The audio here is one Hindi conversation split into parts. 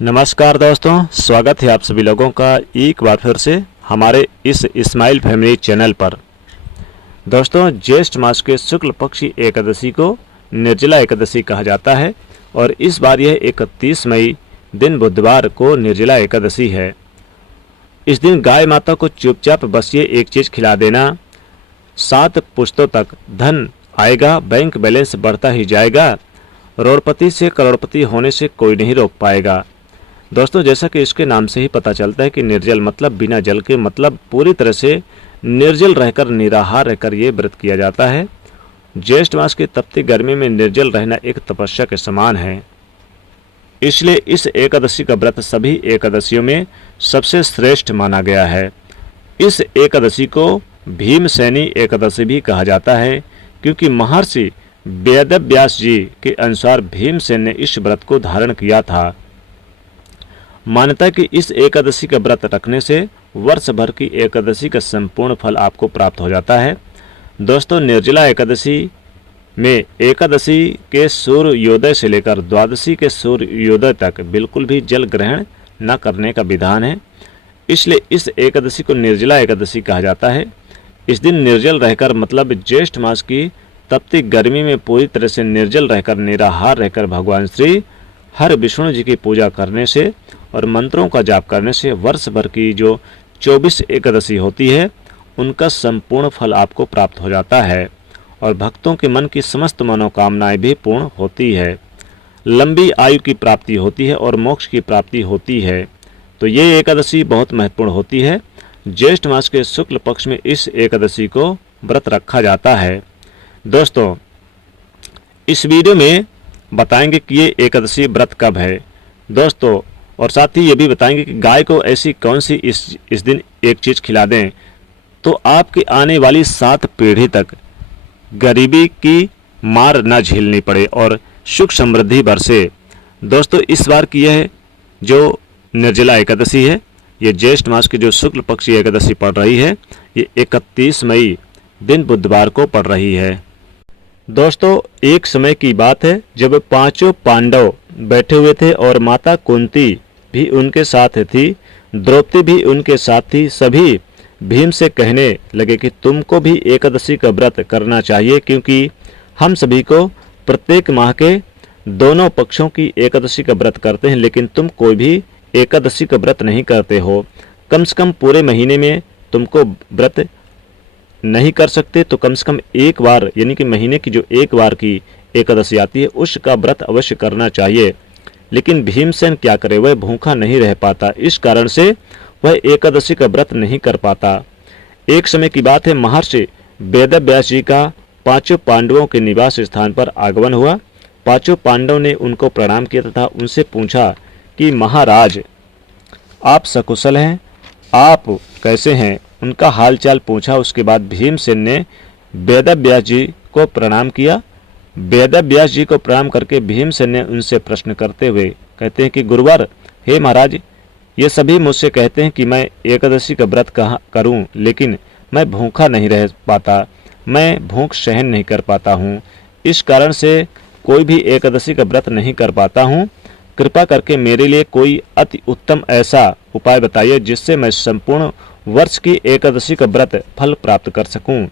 नमस्कार दोस्तों, स्वागत है आप सभी लोगों का एक बार फिर से हमारे इस इस्माइल फैमिली चैनल पर। दोस्तों, ज्येष्ठ मास के शुक्ल पक्षी एकादशी को निर्जला एकादशी कहा जाता है और इस बार यह 31 मई दिन बुधवार को निर्जला एकादशी है। इस दिन गाय माता को चुपचाप बस ये एक चीज़ खिला देना, 7 पुश्तों तक धन आएगा, बैंक बैलेंस बढ़ता ही जाएगा, करोड़पति से करोड़पति होने से कोई नहीं रोक पाएगा। दोस्तों, जैसा कि इसके नाम से ही पता चलता है कि निर्जल मतलब बिना जल के, मतलब पूरी तरह से निर्जल रहकर, निराहार रहकर ये व्रत किया जाता है। ज्येष्ठ मास की तपती गर्मी में निर्जल रहना एक तपस्या के समान है। इसलिए इस एकादशी का व्रत सभी एकादशियों में सबसे श्रेष्ठ माना गया है। इस एकादशी को भीमसेनी एकादशी भी कहा जाता है, क्योंकि महर्षि वेदव्यास जी के अनुसार भीमसेन ने इस व्रत को धारण किया था। मान्यता है कि इस एकादशी का व्रत रखने से वर्ष भर की एकादशी का संपूर्ण फल आपको प्राप्त हो जाता है। दोस्तों, निर्जला एकादशी में एकादशी के सूर्योदय से लेकर द्वादशी के सूर्योदय तक बिल्कुल भी जल ग्रहण न करने का विधान है। इसलिए इस एकादशी को निर्जला एकादशी कहा जाता है। इस दिन निर्जल रहकर, मतलब ज्येष्ठ मास की तपती गर्मी में पूरी तरह से निर्जल रहकर, निराहार रहकर भगवान श्री हर विष्णु जी की पूजा करने से और मंत्रों का जाप करने से वर्ष भर की जो 24 एकादशी होती है उनका संपूर्ण फल आपको प्राप्त हो जाता है और भक्तों के मन की समस्त मनोकामनाएं भी पूर्ण होती है। लंबी आयु की प्राप्ति होती है और मोक्ष की प्राप्ति होती है। तो ये एकादशी बहुत महत्वपूर्ण होती है। ज्येष्ठ मास के शुक्ल पक्ष में इस एकादशी को व्रत रखा जाता है। दोस्तों, इस वीडियो में बताएंगे कि ये एकादशी व्रत कब है दोस्तों, और साथ ही ये भी बताएंगे कि गाय को ऐसी कौन सी इस दिन एक चीज़ खिला दें तो आपकी आने वाली 7 पीढ़ी तक गरीबी की मार न झेलनी पड़े और सुख समृद्धि बरसे। दोस्तों, इस बार की यह जो निर्जला एकादशी है, ये ज्येष्ठ मास की जो शुक्ल पक्षी एकादशी पड़ रही है, ये 31 मई दिन बुधवार को पड़ रही है। दोस्तों, एक समय की बात है जब 5 पांडव बैठे हुए थे और माता कुंती भी उनके साथ थी, द्रौपदी भी उनके साथ थी। सभी भीम से कहने लगे कि तुमको भी एकादशी का व्रत करना चाहिए, क्योंकि हम सभी को प्रत्येक माह के दोनों पक्षों की एकादशी का व्रत करते हैं, लेकिन तुम कोई भी एकादशी का व्रत नहीं करते हो। कम से कम पूरे महीने में तुमको व्रत नहीं कर सकते तो कम से कम एक बार, यानी कि महीने की जो एक बार की एकादशी आती है उसका व्रत अवश्य करना चाहिए। लेकिन भीमसेन क्या करे, वह भूखा नहीं रह पाता, इस कारण से वह एकादशी का व्रत नहीं कर पाता। एक समय की बात है, महर्षि वेदव्यास जी का 5 पांडवों के निवास स्थान पर आगमन हुआ। 5 पांडव ने उनको प्रणाम किया तथा उनसे पूछा कि महाराज, आप सकुशल हैं, आप कैसे हैं, उनका हालचाल पूछा। उसके बाद भीमसेन ने वेदव्यास जी को प्रणाम किया। वेदव्यास जी को प्रणाम करके भीमसेन ने उनसे प्रश्न करते हुए कहते हैं कि गुरुवर, हे महाराज, ये सभी मुझसे कहते हैं कि मैं एकादशी का व्रत करूं, लेकिन मैं भूखा नहीं रह पाता, मैं भूख सहन नहीं कर पाता हूं, इस कारण से कोई भी एकादशी का व्रत नहीं कर पाता हूं। कृपा करके मेरे लिए कोई अति उत्तम ऐसा उपाय बताइए जिससे मैं संपूर्ण वर्ष की एकादशी का व्रत फल प्राप्त कर सकूं।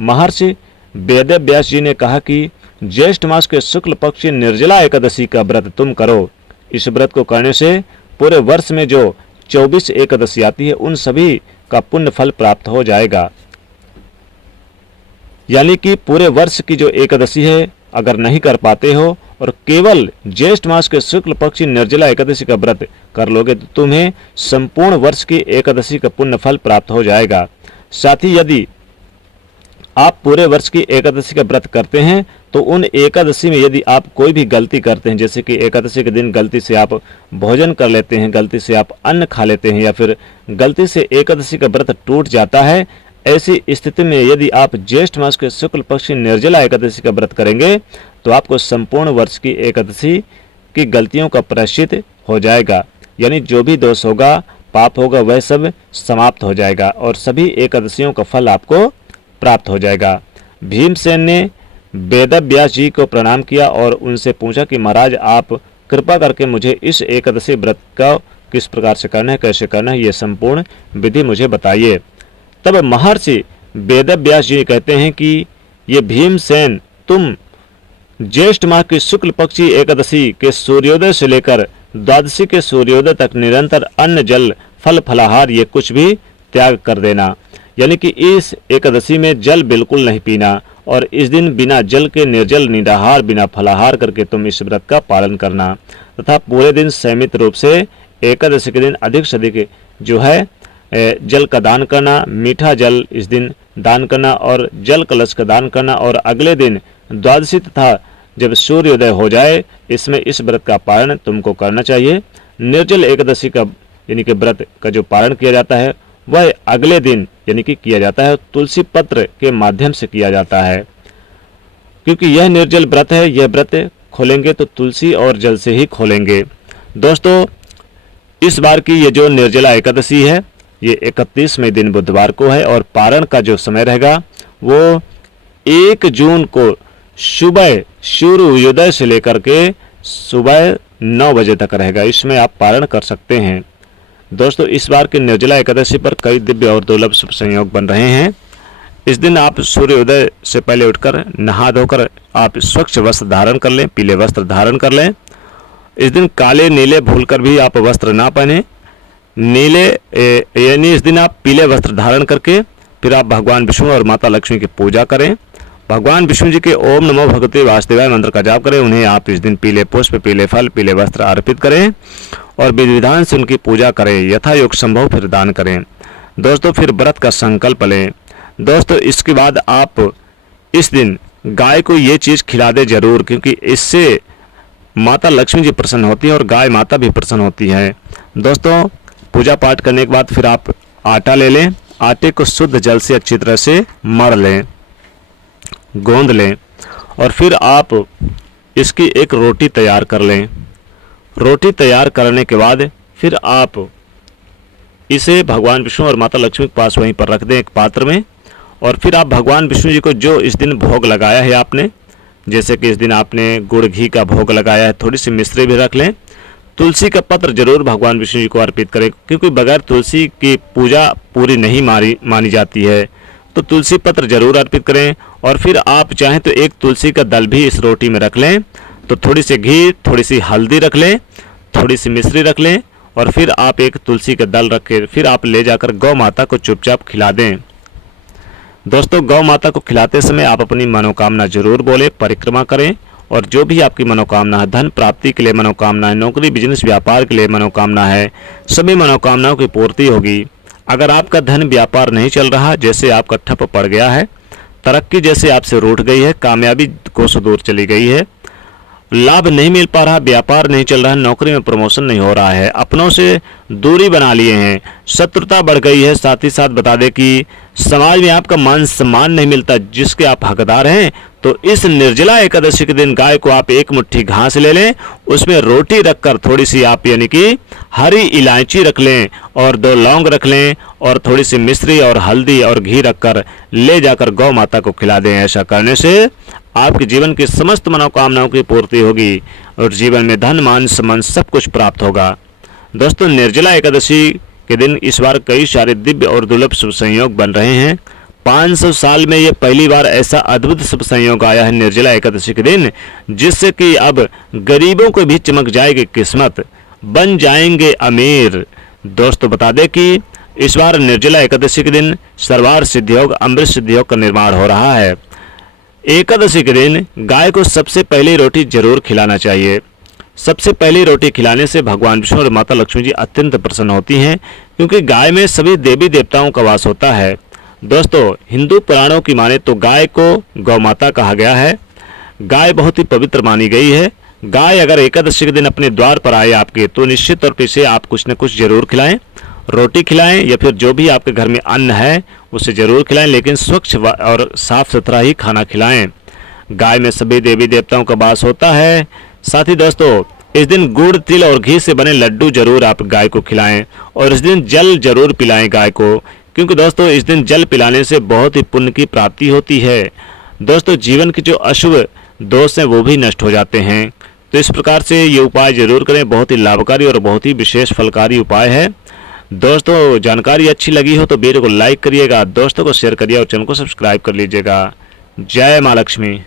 महर्षि वेदव्यास जी ने कहा कि ज्येष्ठ मास के शुक्ल पक्ष निर्जला एकादशी का व्रत तुम करो। इस व्रत को करने से पूरे वर्ष में जो 24 एकादशी आती है उन सभी का पुण्य फल प्राप्त हो जाएगा। यानी कि पूरे वर्ष की जो एकादशी है अगर नहीं कर पाते हो और केवल ज्येष्ठ मास के शुक्ल पक्षी निर्जला एकादशी का व्रत कर लोगे तो तुम्हें संपूर्ण वर्ष की एकादशी का पुण्य फल प्राप्त हो जाएगा। साथ ही यदि आप पूरे वर्ष की एकादशी का व्रत करते हैं तो उन एकादशी में यदि आप कोई भी गलती करते हैं, जैसे कि एकादशी के दिन गलती से आप भोजन कर लेते हैं, गलती से आप अन्न खा लेते हैं, या फिर गलती से एकादशी का व्रत टूट जाता है, ऐसी स्थिति में यदि आप ज्येष्ठ मास के शुक्ल पक्ष निर्जला एकादशी का व्रत करेंगे तो आपको संपूर्ण वर्ष की एकादशी की गलतियों का प्रायश्चित हो जाएगा। यानी जो भी दोष होगा, पाप होगा, वह सब समाप्त हो जाएगा और सभी एकादशियों का फल आपको प्राप्त हो जाएगा। भीमसेन ने वेदव्यास जी को प्रणाम किया और उनसे पूछा कि महाराज, आप कृपा करके मुझे इस एकादशी व्रत का किस प्रकार से करना है, कैसे करना है, ये संपूर्ण विधि मुझे बताइए। तब महर्षि वेदव्यास जी कहते हैं कि ये भीमसेन, तुम ज्येष्ठ माह की शुक्ल पक्षी एकादशी के सूर्योदय से लेकर द्वादशी के सूर्योदय तक निरंतर अन्न जल फल फलाहार ये कुछ भी त्याग कर देना। यानी कि इस एकादशी में जल बिल्कुल नहीं पीना और इस दिन बिना जल के निर्जल निराहार बिना फलाहार करके तुम इस व्रत का पालन करना तथा पूरे दिन संयमित रूप से एकादशी के दिन अधिक से अधिक जो है जल का दान करना, मीठा जल इस दिन दान करना और जल कलश का दान करना और अगले दिन द्वादशी तथा जब सूर्योदय हो जाए इसमें इस व्रत का पालन तुमको करना चाहिए। निर्जल एकादशी का यानी कि व्रत का जो पालन किया जाता है वह अगले दिन यानी कि किया जाता है तुलसी पत्र के माध्यम से किया जाता है, क्योंकि यह निर्जल व्रत है। यह व्रत खोलेंगे तो तुलसी और जल से ही खोलेंगे। दोस्तों, इस बार की ये जो निर्जला एकादशी है ये 31वें दिन बुधवार को है और पारण का जो समय रहेगा वो 1 जून को सुबह सूर्योदय से लेकर के सुबह 9 बजे तक रहेगा। इसमें आप पारण कर सकते हैं। दोस्तों, इस बार की निर्जला एकादशी पर कई दिव्य और दुर्लभ शुभ संयोग बन रहे हैं। इस दिन आप सूर्योदय से पहले उठकर नहा धोकर आप स्वच्छ वस्त्र धारण कर लें, पीले वस्त्र धारण कर लें। इस दिन काले नीले भूलकर भी आप वस्त्र ना पहने। नीले यानी इस दिन आप पीले वस्त्र धारण करके फिर आप भगवान विष्णु और माता लक्ष्मी की पूजा करें। भगवान विष्णु जी के ओम नमो भगवते वासुदेवाय मंत्र का जाप करें। उन्हें आप इस दिन पीले पुष्प, पीले फल, पीले वस्त्र अर्पित करें और विधि विधान से उनकी पूजा करें। यथा योग संभव फिर दान करें। दोस्तों, फिर व्रत का संकल्प लें। दोस्तों, इसके बाद आप इस दिन गाय को ये चीज़ खिला दें जरूर, क्योंकि इससे माता लक्ष्मी जी प्रसन्न होती है और गाय माता भी प्रसन्न होती है। दोस्तों, पूजा पाठ करने के बाद फिर आप आटा ले लें। आटे को शुद्ध जल से अच्छी तरह से मढ़ लें, गोंद लें और फिर आप इसकी एक रोटी तैयार कर लें। रोटी तैयार करने के बाद फिर आप इसे भगवान विष्णु और माता लक्ष्मी के पास वहीं पर रख दें एक पात्र में। और फिर आप भगवान विष्णु जी को जो इस दिन भोग लगाया है आपने, जैसे कि इस दिन आपने गुड़ घी का भोग लगाया है, थोड़ी सी मिश्री भी रख लें। तुलसी का पत्र जरूर भगवान विष्णु जी को अर्पित करें, क्योंकि बगैर तुलसी की पूजा पूरी नहीं मानी जाती है। तो तुलसी पत्र जरूर अर्पित करें। और फिर आप चाहें तो एक तुलसी का दल भी इस रोटी में रख लें। तो थोड़ी सी घी, थोड़ी सी हल्दी रख लें, थोड़ी सी मिश्री रख लें और फिर आप एक तुलसी का दल रख के फिर आप ले जाकर गौ माता को चुपचाप खिला दें। दोस्तों, गौ माता को खिलाते समय आप अपनी मनोकामना जरूर बोले, परिक्रमा करें और जो भी आपकी मनोकामना है, धन प्राप्ति के लिए मनोकामना है, नौकरी बिजनेस व्यापार के लिए मनोकामना है, सभी मनोकामनाओं की पूर्ति होगी। अगर आपका धन व्यापार नहीं चल रहा, जैसे आपका ठप पड़ गया है, तरक्की जैसे आपसे रूठ गई है, कामयाबी कोसों दूर चली गई है, लाभ नहीं मिल पा रहा, व्यापार नहीं चल रहा है, नौकरी में प्रमोशन नहीं हो रहा है, अपनों से दूरी बना लिए हैं, शत्रुता बढ़ गई है, साथ ही साथ बता दें कि समाज में आपका मान सम्मान नहीं मिलता जिसके आप हकदार हैं, तो इस निर्जला एकादशी के दिन गाय को आप एक मुट्ठी घास ले लें, उसमें रोटी रखकर थोड़ी सी आप यानी कि हरी इलायची रख लें और 2 लौंग रख लें और थोड़ी सी मिश्री और हल्दी और घी रखकर ले जाकर गौ माता को खिला दें। ऐसा करने से आपके जीवन की समस्त मनोकामनाओं की पूर्ति होगी और जीवन में धन मान सम्मान सब कुछ प्राप्त होगा। दोस्तों, निर्जला एकादशी के दिन इस बार कई सारे दिव्य और दुर्लभ शुभ संयोग बन रहे हैं। 500 साल में ये पहली बार ऐसा अद्भुत शुभ संयोग आया है निर्जला एकादशी के दिन, जिससे कि अब गरीबों को भी चमक जाएगी किस्मत, बन जाएंगे अमीर। दोस्तों, बता दें कि इस बार निर्जला एकादशी के दिन सर्वार्थ सिद्धियोग, अमृत सिद्धियोग का निर्माण हो रहा है। एकादशी के दिन गाय को सबसे पहली रोटी जरूर खिलाना चाहिए। सबसे पहली रोटी खिलाने से भगवान विष्णु और माता लक्ष्मी जी अत्यंत प्रसन्न होती हैं, क्योंकि गाय में सभी देवी देवताओं का वास होता है। दोस्तों, हिंदू पुराणों की माने तो गाय को गौ माता कहा गया है। गाय बहुत ही पवित्र मानी गई है। गाय अगर एकादशी के दिन अपने द्वार पर आए आपके, तो निश्चित तौर पर इसे आप कुछ न कुछ जरूर खिलाएं, रोटी खिलाएं या फिर जो भी आपके घर में अन्न है उसे जरूर खिलाएं, लेकिन स्वच्छ और साफ सुथरा ही खाना खिलाएं। गाय में सभी देवी देवताओं का वास होता है। साथ ही दोस्तों, इस दिन गुड़, तिल और घी से बने लड्डू जरूर आप गाय को खिलाएं और इस दिन जल जरूर पिलाएं गाय को, क्योंकि दोस्तों इस दिन जल पिलाने से बहुत ही पुण्य की प्राप्ति होती है। दोस्तों, जीवन के जो अशुभ दोष हैं वो भी नष्ट हो जाते हैं। तो इस प्रकार से ये उपाय जरूर करें, बहुत ही लाभकारी और बहुत ही विशेष फलकारी उपाय है। दोस्तों जानकारी अच्छी लगी हो तो वीडियो को लाइक करिएगा, दोस्तों को शेयर करिए और चैनल को सब्सक्राइब कर लीजिएगा। जय माँ लक्ष्मी।